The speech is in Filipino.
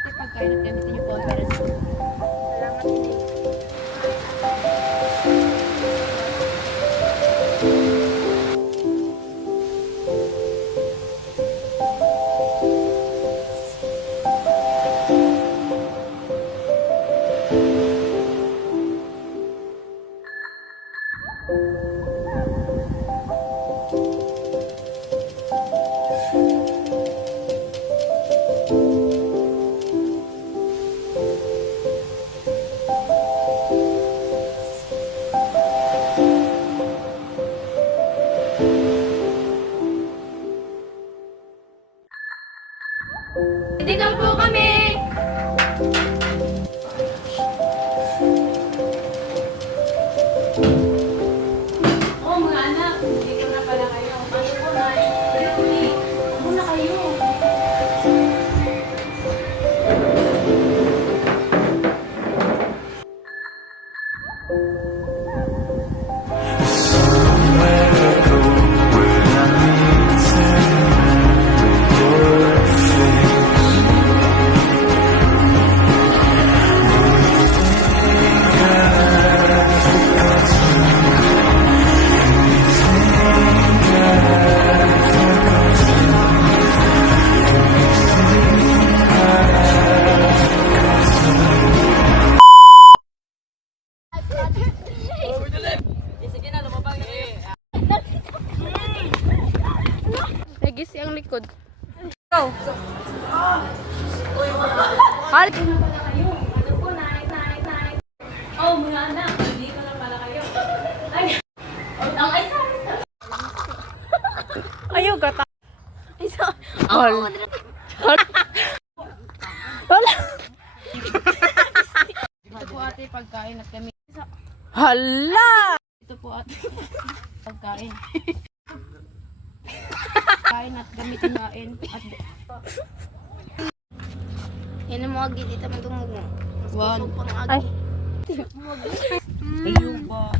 ate pagkain at gamitin niyo po ang pera niyo. Salamat din. Dito po kami! Oh, mga anak, dito na pala kayo. Ano po na? Seriously, muna kayo. Nagis ang likod. Go! Halt! Oh, mga anak, dito na pala kayo. Ay, ang isa. Ayaw gata. Isa. Hal. Hal. Wala. Ito po ate pagkain at kami. Hala! Ito po ate pagkain. Kain at gamitin nain at Yan ang mga gilita man tumugong. One. Ay. ayun ba?